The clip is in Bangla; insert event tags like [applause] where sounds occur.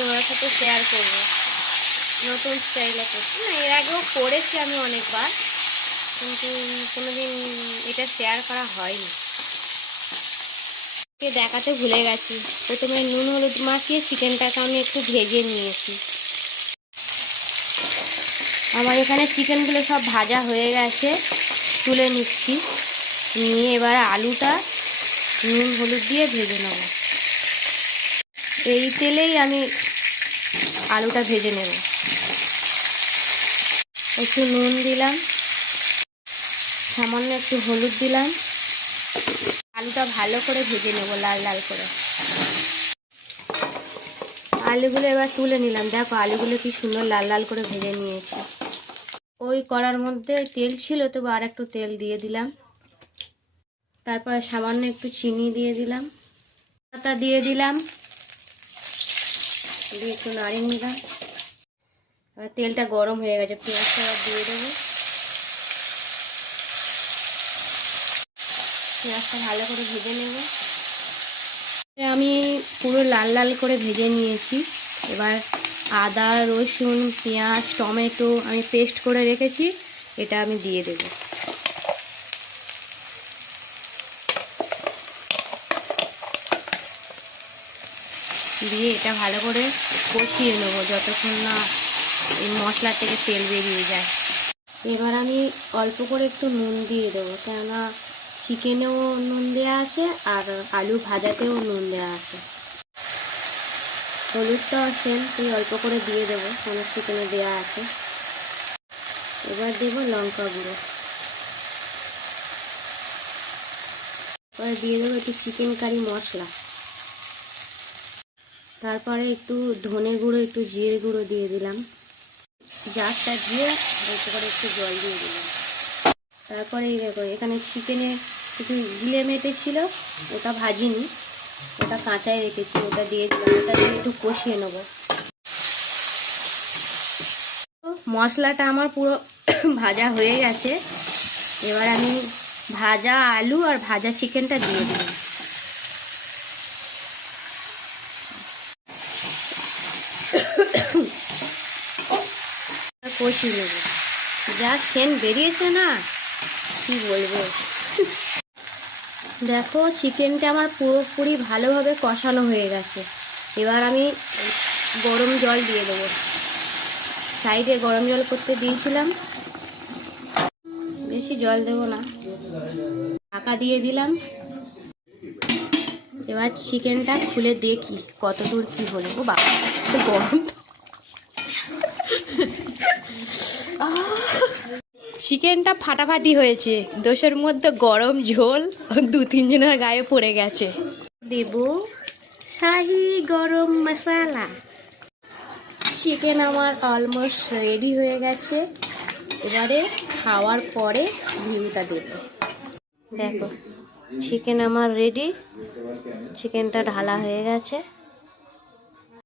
তোমার সাথে শেয়ার করব। নতুন স্টাইলে করছি। না, এর আগেও করেছি আমি অনেকবার, কিন্তু কোনোদিন এটা শেয়ার করা হয়নি। দেখাতে ভুলে গেছি। প্রথমে নুন, হলুদ মাখিয়ে চিকেনটাকে আমি একটু ভেজে নিয়েছি। আমার এখানে চিকেনগুলো সব ভাজা হয়ে গেছে, তুলে নিচ্ছি। নিয়ে এবার আলুটা নুন, হলুদ দিয়ে ভেজে নেব। এই তেলেই আমি আলুটা ভেজে নেব। একটু নুন দিলাম। সামান্য একটু হলুদ দিলাম। আলুটা ভালো করে ভেজে নেব, লাল লাল করে। আলুগুলো এবার তুলে নিলাম। দেখো আলুগুলো কি সুন্দর লাল লাল করে ভেজে নিয়েছি। ওই কড়ার মধ্যে তেল ছিল, তবে আর একটু তেল দিয়ে দিলাম। তারপরে সামান্য একটু চিনি দিয়ে দিলাম। পাতা দিয়ে দিলাম। দিয়ে একটু নাড়িয়ে নিলাম। তেলটা গরম হয়ে গেছে, পেঁয়াজটা দিয়ে দেবো। পেঁয়াজটা ভালো করে ভেজে নেব। আমি পুরো লাল লাল করে ভেজে নিয়েছি। এবার আদা, রসুন, পেঁয়াজ, টমেটো আমি পেস্ট করে রেখেছি। এটা আমি দিয়ে দেবো। দিয়ে এটা ভালো করে কষিয়ে নেব যতক্ষণ না এই মশলা থেকে তেল বেরিয়ে যায়। এবার আমি অল্প করে একটু নুন দিয়ে দেবো, কেননা চিকেনেও নুন দেওয়া আছে আর আলু ভাজাতেও নুন দেওয়া আছে। হলুদটাও সেম তুই অল্প করে দিয়ে দেবো, কোনো চিকেনে দেওয়া আছে। এবার দেবো লঙ্কা গুঁড়ো। এবার দিয়ে দেবো একটু চিকেন কারি মশলা। তারপরে একটু ধনে গুঁড়ো, একটু জিরে গুঁড়ো দিয়ে দিলাম। জারটা দিয়ে করে একটু জল দিয়ে দিলাম। তারপরে এই দেখো, এখানে চিকেনে কিছু গিলে মেটে ছিল ওটা ভাজিনি, ওটা কাঁচাই রেখেছি, ওটা দিয়ে দিলাম, ওটা দিয়ে একটু কষিয়ে নেব। মশলাটা আমার পুরো [coughs] ভাজা হয়ে গেছে। এবার আমি ভাজা আলু আর ভাজা চিকেনটা দিয়ে দিলাম। নেব। যা সেন বেরিয়েছে না, কি বলব? দেখো চিকেনটা আমার পুরোপুরি ভালোভাবে কষানো হয়ে গেছে। এবার আমি গরম জল দিয়ে দেবো। সাইডে গরম জল করতে দিয়েছিলাম। বেশি জল দেবো না। ঢাকা দিয়ে দিলাম। এবার চিকেনটা খুলে দেখি কত দূর কী হলো। ও বাবা তো গরম চিকেনটা ফাটাফাটি হয়েছে দোষের মধ্যে গরম ঝোল দু তিনজনের গায়ে পড়ে গেছে। দেব শাহি গরম মশলা। চিকেন আমার অলমোস্ট রেডি হয়ে গেছে। এবারে খাওয়ার পরে ভিউটা দেব। দেখো চিকেন আমার রেডি চিকেনটা ঢালা হয়ে গেছে।